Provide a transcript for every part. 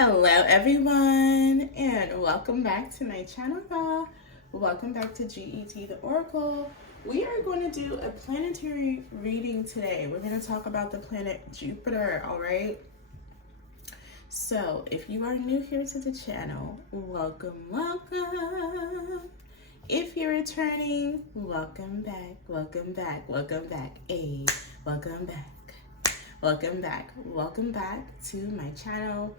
Hello everyone and welcome back to my channel, y'all. Welcome back to GET the Oracle. We are going to do a planetary reading today. We're going to talk about the planet Jupiter, all right? So if you are new here to the channel, welcome. If you're returning, welcome back. Welcome back. Hey, welcome back to my channel.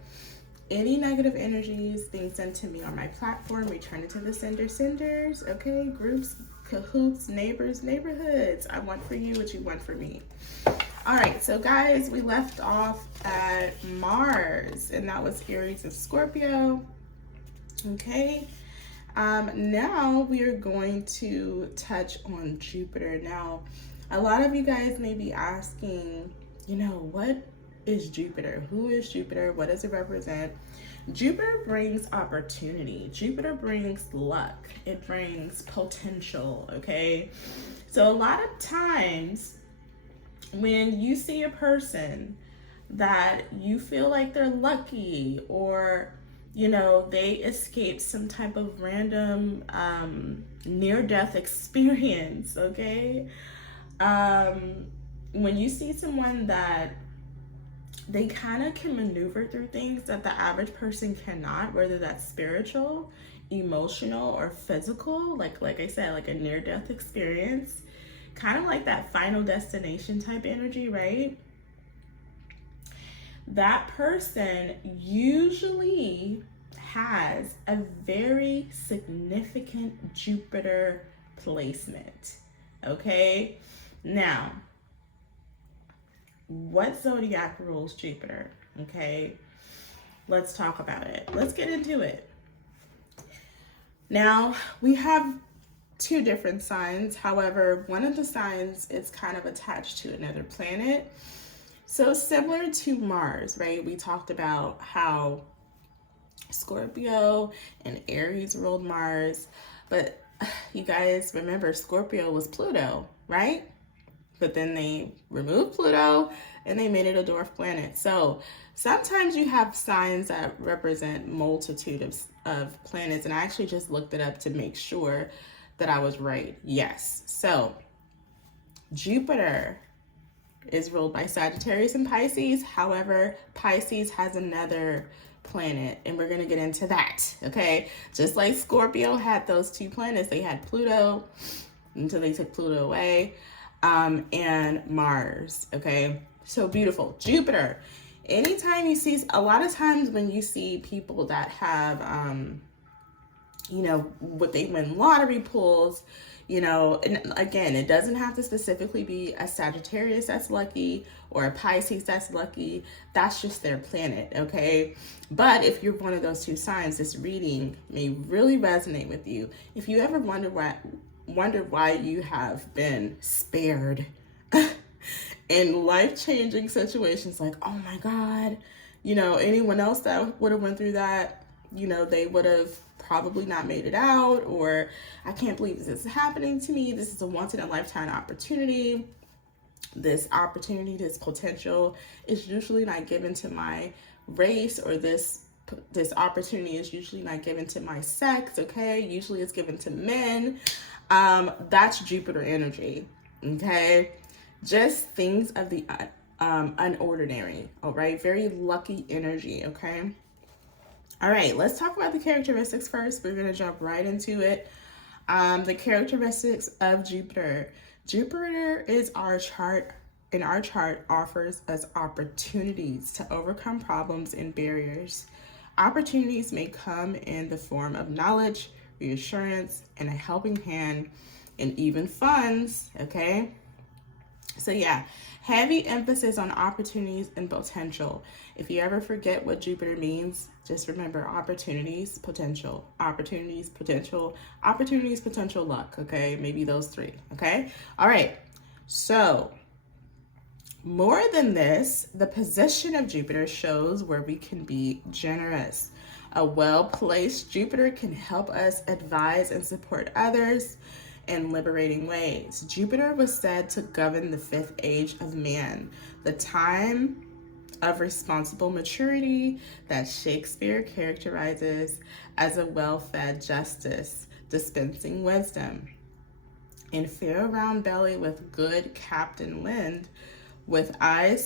Any negative energies being sent to me on my platform, return it to the senders, okay? Groups, cahoots, neighbors, neighborhoods. I want for you what you want for me. All right, so guys, we left off at Mars, and that was Aries and Scorpio, okay? Now we are going to touch on Jupiter. Now, a lot of you guys may be asking, what is Jupiter? Who is Jupiter? What does it represent? Jupiter brings opportunity. Jupiter brings luck. It brings potential, okay? So a lot of times when you see a person that you feel like they're lucky, or they escaped some type of random near-death experience, okay? When you see someone that they kind of can maneuver through things that the average person cannot, whether that's spiritual, emotional, or physical, like I said, like a near-death experience, kind of like that final destination type energy, right? That person usually has a very significant Jupiter placement, okay? Now, what zodiac rules Jupiter? Okay, let's talk about it. Let's get into it. Now, we have two different signs. However, one of the signs is kind of attached to another planet. So similar to Mars, right? We talked about how Scorpio and Aries ruled Mars, but you guys remember Scorpio was Pluto, right? But then they removed Pluto and they made it a dwarf planet. So sometimes you have signs that represent multitude of planets. And I actually just looked it up to make sure that I was right. Yes. So Jupiter is ruled by Sagittarius and Pisces. However, Pisces has another planet, and we're going to get into that. Okay. Just like Scorpio had those two planets, they had Pluto until they took Pluto away. And Mars, okay? So beautiful. Jupiter. Anytime you see, a lot of times when you see people that have, what they win lottery pools, and again, it doesn't have to specifically be a Sagittarius that's lucky or a Pisces that's lucky. That's just their planet, okay? But if you're one of those two signs, this reading may really resonate with you. If you ever wonder why you have been spared in life-changing situations, like, oh my God, anyone else that would have went through that, they would have probably not made it out, or I can't believe this is happening to me. This is a once-in-a-lifetime opportunity. This opportunity, this potential is usually not given to my race, or this opportunity is usually not given to my sex, okay? Usually it's given to men. That's Jupiter energy, okay? Just things of the unordinary, all right? Very lucky energy, okay? All right, let's talk about the characteristics first. We're going to jump right into it. The characteristics of Jupiter. Jupiter is our chart, and our chart offers us opportunities to overcome problems and barriers. Opportunities may come in the form of knowledge, reassurance, and a helping hand, and even funds, okay? So yeah, heavy emphasis on opportunities and potential. If you ever forget what Jupiter means, just remember opportunities, potential, opportunities, potential, opportunities, potential, luck, okay? Maybe those three, okay? All right, so more than this, the position of Jupiter shows where we can be generous. A well-placed Jupiter can help us advise and support others in liberating ways. Jupiter was said to govern the fifth age of man, the time of responsible maturity that Shakespeare characterizes as a well-fed justice, dispensing wisdom. In fair round belly with good Captain Wind, with eyes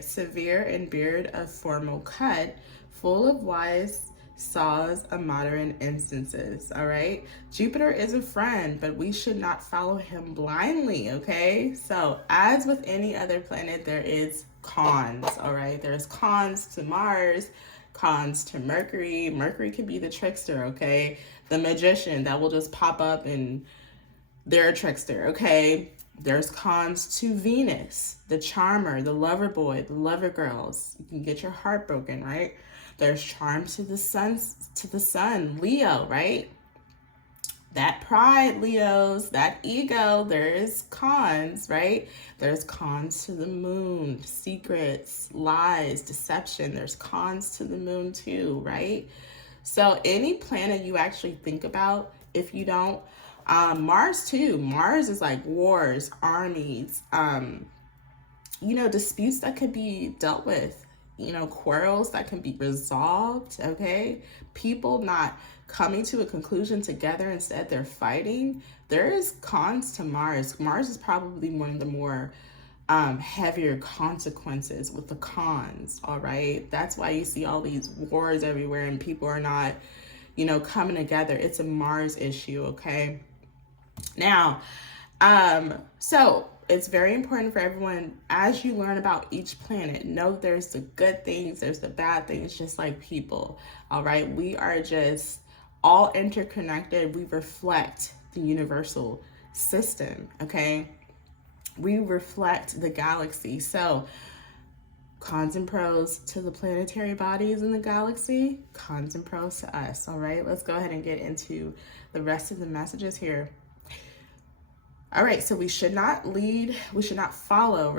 severe and beard of formal cut, full of wise saws of modern instances. All right, Jupiter is a friend, but we should not follow him blindly. Okay, so as with any other planet, there is cons. All right, there's cons to Mars, cons to Mercury. Mercury could be the trickster. Okay, the magician that will just pop up and they're a trickster. Okay, there's cons to Venus, the charmer, the lover boy, the lover girls. You can get your heart broken, right? There's charms to the sun, Leo, right? That pride, Leos, that ego, there's cons, right? There's cons to the moon, secrets, lies, deception. There's cons to the moon too, right? So any planet you actually think about, if you don't, Mars too. Mars is like wars, armies, disputes that could be dealt with, quarrels that can be resolved, okay? People not coming to a conclusion together, instead they're fighting. There is cons to Mars. Mars is probably one of the more heavier consequences with the cons, all right? That's why you see all these wars everywhere and people are not, coming together. It's a Mars issue, okay? Now, so it's very important for everyone, as you learn about each planet, know there's the good things, there's the bad things, just like people, all right? We are just all interconnected. We reflect the universal system, okay? We reflect the galaxy. So cons and pros to the planetary bodies in the galaxy, cons and pros to us, all right? Let's go ahead and get into the rest of the messages here. All right, so we should not follow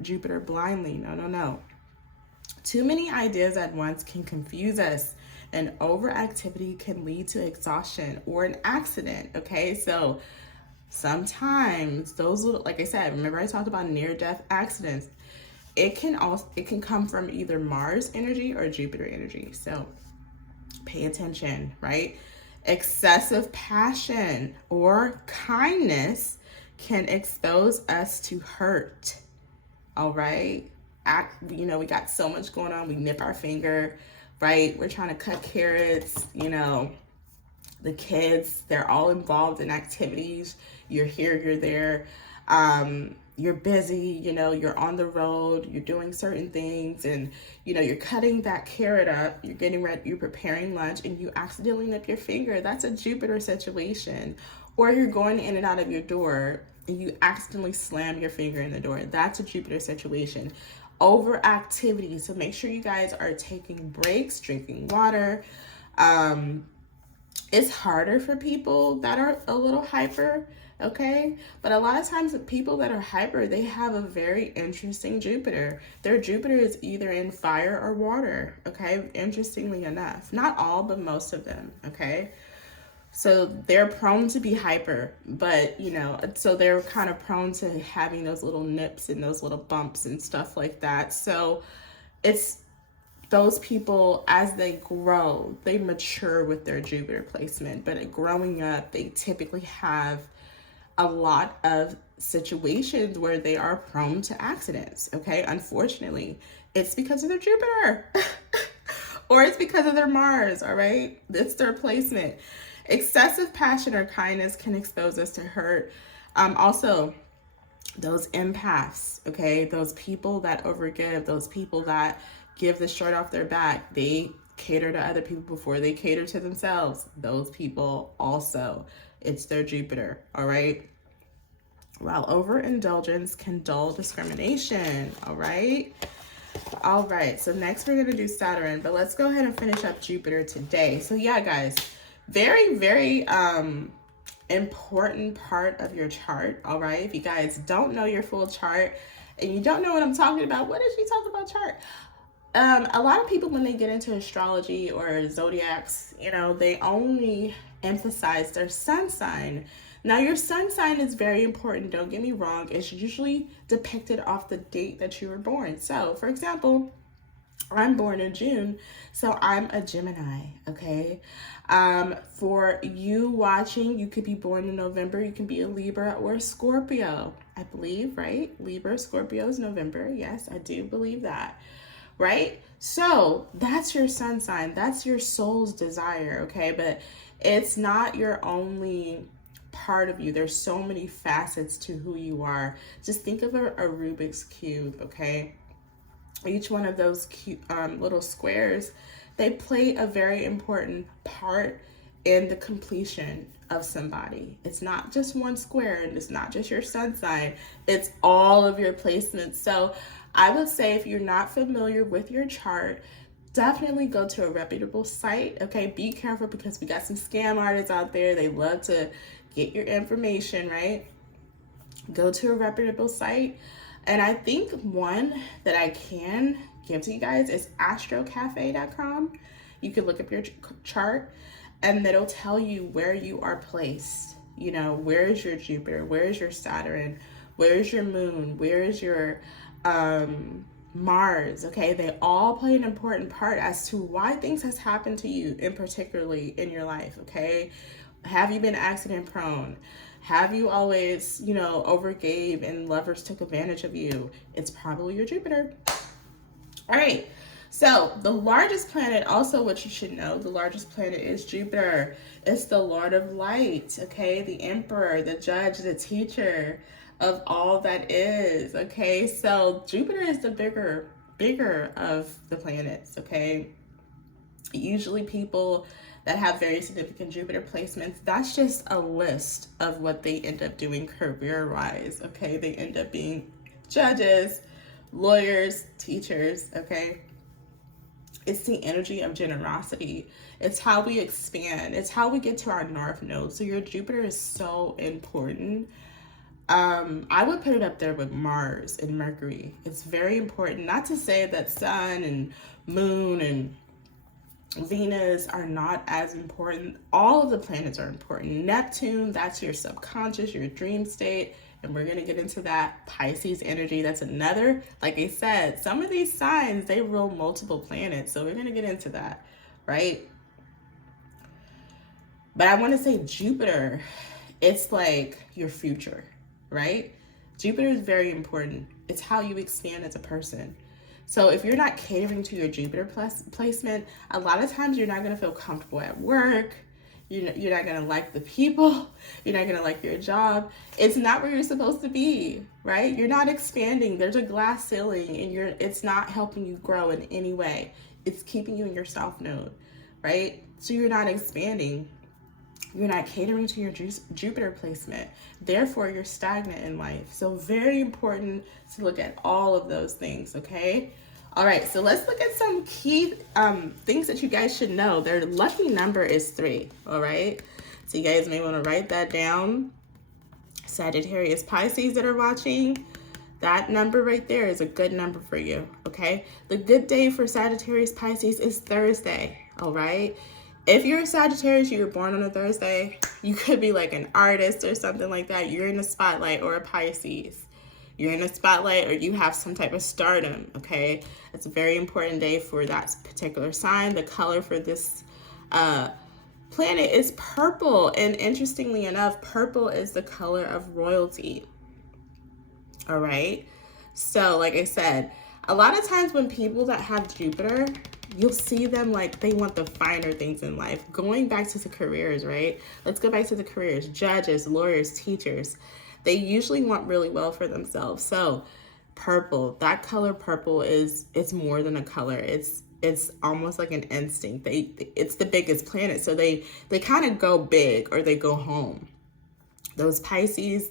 Jupiter blindly. No. Too many ideas at once can confuse us, and overactivity can lead to exhaustion or an accident, okay? So sometimes those little, like I said, remember I talked about near-death accidents. It can come from either Mars energy or Jupiter energy. So pay attention, right? Excessive passion or kindness can expose us to hurt. All right. We got so much going on. We nip our finger, right? We're trying to cut carrots, the kids, they're all involved in activities. You're here, you're there. You're busy, you're on the road, you're doing certain things, and you're cutting that carrot up, you're getting ready, you're preparing lunch, and you accidentally nip your finger. That's a Jupiter situation. Or you're going in and out of your door and you accidentally slam your finger in the door. That's a Jupiter situation. Overactivity. So make sure you guys are taking breaks, drinking water. It's harder for people that are a little hyper, okay? But a lot of times the people that are hyper, they have a very interesting Jupiter. Their Jupiter is either in fire or water, okay? Interestingly enough. Not all, but most of them, okay? So they're prone to be hyper, but so they're kind of prone to having those little nips and those little bumps and stuff like that. So it's those people, as they grow, they mature with their Jupiter placement. But growing up, they typically have a lot of situations where they are prone to accidents, okay? Unfortunately, it's because of their Jupiter or it's because of their Mars, all right? It's their placement. Excessive passion or kindness can expose us to hurt. Also, those empaths, okay? Those people that overgive, those people that give the shirt off their back, they cater to other people before they cater to themselves. Those people also, it's their Jupiter, all right? While overindulgence can dull discrimination, all right? All right, so next we're gonna do Saturn, but let's go ahead and finish up Jupiter today. So yeah, guys, very, very important part of your chart, all right? If you guys don't know your full chart and you don't know what I'm talking about, what is she talking about chart? A lot of people, when they get into astrology or zodiacs, they only emphasize their sun sign. Now, your sun sign is very important. Don't get me wrong. It's usually depicted off the date that you were born. So, for example, I'm born in June, so I'm a Gemini, okay? For you watching, you could be born in November, you can be a Libra or a Scorpio, I believe, right? Libra, Scorpio is November. Yes, I do believe that, right? So that's your sun sign, that's your soul's desire, okay? But it's not your only part of you. There's so many facets to who you are. Just think of a Rubik's Cube, okay? Each one of those cute, little squares, they play a very important part in the completion of somebody. It's not just one square, and it's not just your sun sign, it's all of your placements. So I would say if you're not familiar with your chart, definitely go to a reputable site. Okay, be careful because we got some scam artists out there. They love to get your information, right? Go to a reputable site. And I think one that I can give to you guys is astrocafe.com. You can look up your chart and it'll tell you where you are placed. You know, where is your Jupiter? Where is your Saturn? Where is your moon? Where is your Mars? Okay, they all play an important part as to why things has happened to you, in particularly in your life. Okay, have you been accident prone? Have you always, overgave and lovers took advantage of you? It's probably your Jupiter. All right. So the largest planet, also what you should know, the largest planet is Jupiter. It's the Lord of Light, okay? The emperor, the judge, the teacher of all that is, okay? So Jupiter is the bigger of the planets, okay? Usually people that have very significant Jupiter placements, that's just a list of what they end up doing career-wise, okay? They end up being judges, lawyers, teachers, okay? It's the energy of generosity. It's how we expand. It's how we get to our North Node. So your Jupiter is so important. I would put it up there with Mars and Mercury. It's very important. Not to say that Sun and Moon and Venus are not as important. All of the planets are important. Neptune, that's your subconscious, your dream state. And we're going to get into that. Pisces energy, that's another, like I said, some of these signs, they rule multiple planets. So we're going to get into that, right? But I want to say Jupiter, it's like your future, right? Jupiter is very important. It's how you expand as a person. So if you're not catering to your Jupiter placement, a lot of times you're not going to feel comfortable at work. You're not going to like the people. You're not going to like your job. It's not where you're supposed to be, right? You're not expanding. There's a glass ceiling and it's not helping you grow in any way. It's keeping you in your South Node, right? So you're not expanding. You're not catering to your Jupiter placement. Therefore, you're stagnant in life. So very important to look at all of those things, okay? All right, so let's look at some key things that you guys should know. Their lucky number is 3, all right? So you guys may want to write that down. Sagittarius, Pisces that are watching, that number right there is a good number for you, okay? The good day for Sagittarius, Pisces is Thursday, all right? If you're a Sagittarius, you were born on a Thursday, you could be like an artist or something like that. You're in the spotlight, or a Pisces. You're in a spotlight or you have some type of stardom, okay? It's a very important day for that particular sign. The color for this planet is purple. And interestingly enough, purple is the color of royalty, all right? So like I said, a lot of times when people that have Jupiter, you'll see them like they want the finer things in life. Going back to the careers, right? Let's go back to the careers. Judges, lawyers, teachers. They usually want really well for themselves. So purple, that color purple it's more than a color. It's almost like an instinct. It's the biggest planet. So they kind of go big or they go home. Those Pisces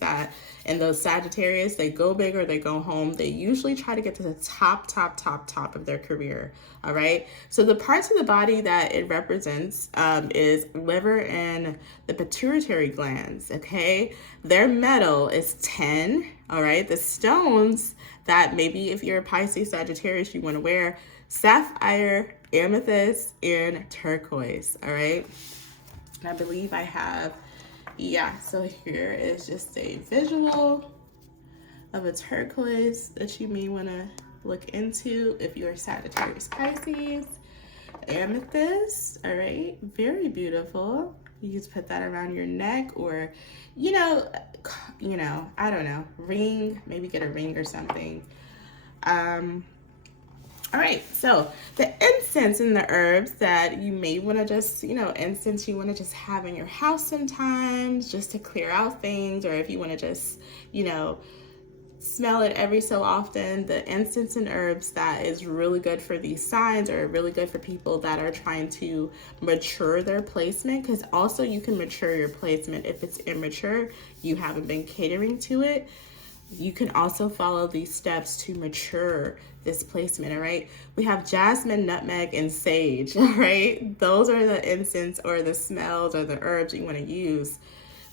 and those Sagittarius, they go big or they go home. They usually try to get to the top of their career. All right. So the parts of the body that it represents is liver and the pituitary glands. Okay. Their metal is 10. All right. The stones that maybe if you're a Pisces, Sagittarius, you want to wear: sapphire, amethyst, and turquoise. All right. And I believe I have. Yeah, so here is just a visual of a turquoise that you may want to look into if you're Sagittarius, Pisces. Amethyst, all right, very beautiful. You just put that around your neck, or you know, I don't know, ring, maybe get a ring or something. All right, so the incense and the herbs that you may want to just, incense you want to just have in your house sometimes just to clear out things, or if you want to just, smell it every so often. The incense and herbs that is really good for these signs, or really good for people that are trying to mature their placement, because also you can mature your placement if it's immature, you haven't been catering to it. You can also follow these steps to mature this placement, all right? We have jasmine, nutmeg, and sage, all right? Those are the incense or the smells or the herbs you want to use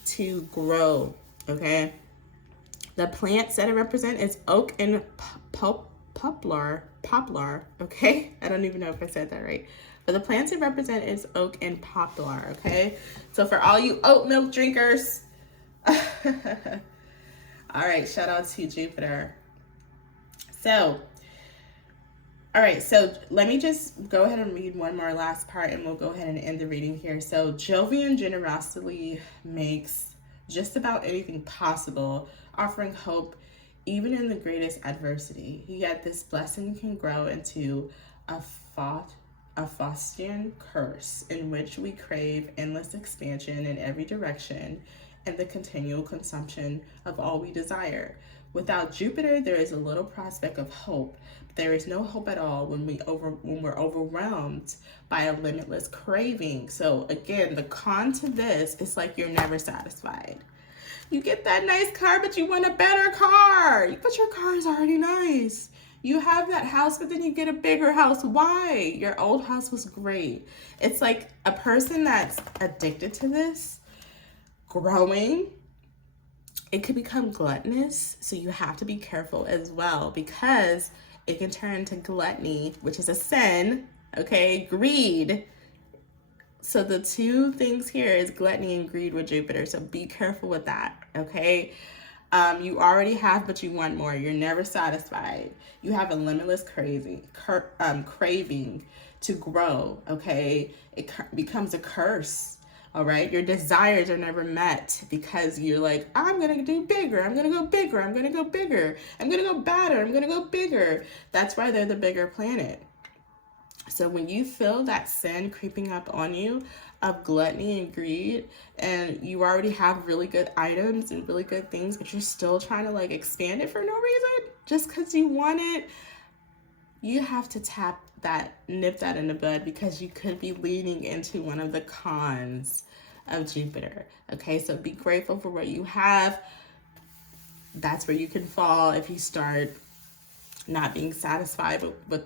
to grow, okay? The plants that it represents is oak and poplar, okay? I don't even know if I said that right. But the plants it represents is oak and poplar, okay? So for all you oat milk drinkers, all right, shout out to Jupiter. So, all right, so let me just go ahead and read one more last part and we'll go ahead and end the reading here. So Jovian generosity makes just about anything possible, offering hope even in the greatest adversity. Yet this blessing can grow into a Faustian curse in which we crave endless expansion in every direction and the continual consumption of all we desire. Without Jupiter, there is a little prospect of hope. But there is no hope at all when we're overwhelmed by a limitless craving. So again, the con to this is like you're never satisfied. You get that nice car, but you want a better car. But your car is already nice. You have that house, but then you get a bigger house. Why? Your old house was great. It's like a person that's addicted to this, growing, it could become gluttonous. So you have to be careful as well, because it can turn into gluttony, which is a sin, okay? Greed. So the two things here is gluttony and greed with Jupiter. So be careful with that, okay? You already have, but you want more. You're never satisfied. You have a limitless craving to grow, okay? It becomes a curse. All right, your desires are never met because you're like, I'm gonna do bigger, I'm gonna go bigger, I'm gonna go bigger, I'm gonna go better, I'm gonna go bigger. That's why they're the bigger planet. So when you feel that sin creeping up on you of gluttony and greed, and you already have really good items and really good things, but you're still trying to like expand it for no reason, just because you want it, you have to nip that in the bud, because you could be leaning into one of the cons of Jupiter. Okay, so be grateful for what you have. That's where you can fall if you start not being satisfied with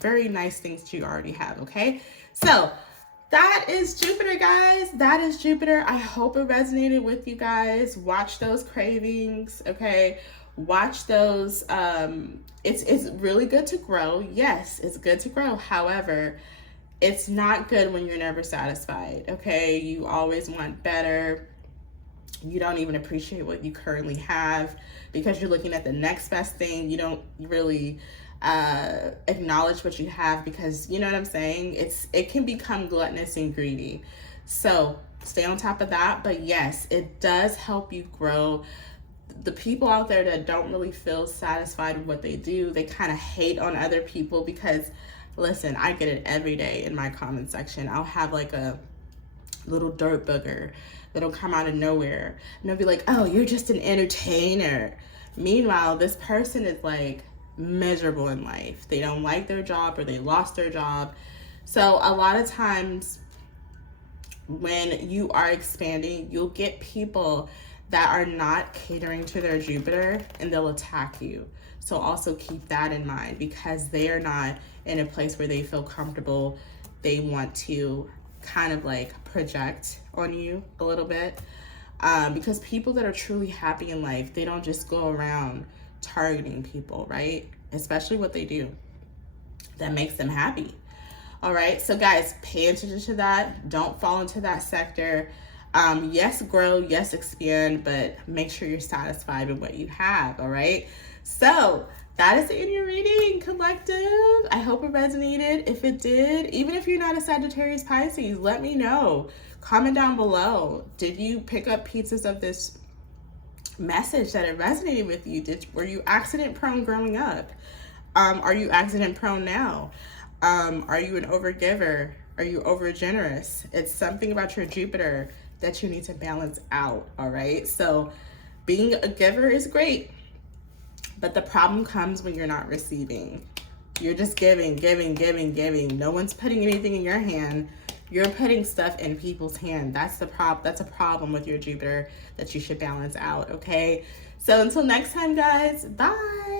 very nice things that you already have. Okay, so that is Jupiter, guys. That is Jupiter. I hope it resonated with you guys. Watch those cravings, okay? Watch those. It's really good to grow. Yes, it's good to grow. However, it's not good when you're never satisfied, okay? You always want better. You don't even appreciate what you currently have because you're looking at the next best thing. You don't really acknowledge what you have, because you know what I'm saying? It can become gluttonous and greedy. So stay on top of that. But yes, it does help you grow. The people out there that don't really feel satisfied with what they do, they kind of hate on other people, because listen, I get it every day in my comment section. I'll have like a little dirt booger that'll come out of nowhere and they'll be like, oh, you're just an entertainer. Meanwhile, this person is like miserable in life. They don't like their job, or they lost their job. So a lot of times when you are expanding, you'll get people that are not catering to their Jupiter, and they'll attack you. So also keep that in mind, because they are not in a place where they feel comfortable. They want to kind of like project on you a little bit, because people that are truly happy in life, they don't just go around targeting people, right? Especially what they do that makes them happy. All right, so guys, pay attention to that. Don't fall into that sector. Yes, grow, yes, expand, but make sure you're satisfied with what you have. All right, so that is in your reading, collective. I hope it resonated. If it did, even if you're not a Sagittarius Pisces, let me know. Comment down below. Did you pick up pieces of this message that it resonated with you? Were you accident prone growing up? Are you accident prone now? Are you an overgiver? Are you over generous? It's something about your Jupiter that you need to balance out. All right. So being a giver is great, but the problem comes when you're not receiving. You're just giving, giving, giving, giving. No one's putting anything in your hand. You're putting stuff in people's hand. That's a problem with your Jupiter that you should balance out, okay? So until next time, guys, bye.